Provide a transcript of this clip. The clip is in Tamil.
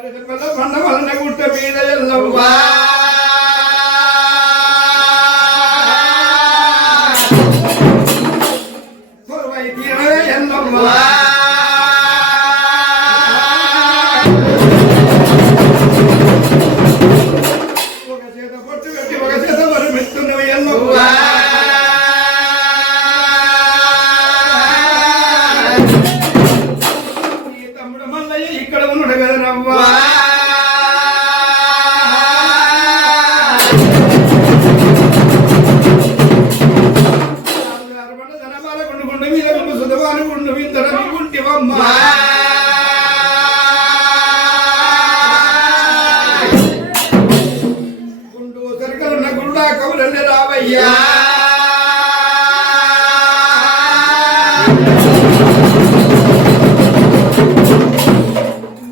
பண்ண குட்ட மீனையல்லவா என்னம்மா ఇక్కడ ఉన్నాడు కదనవ్వా గుండు సరికలన్న గుండా కవులన్నీ రావయ్యా Thank you.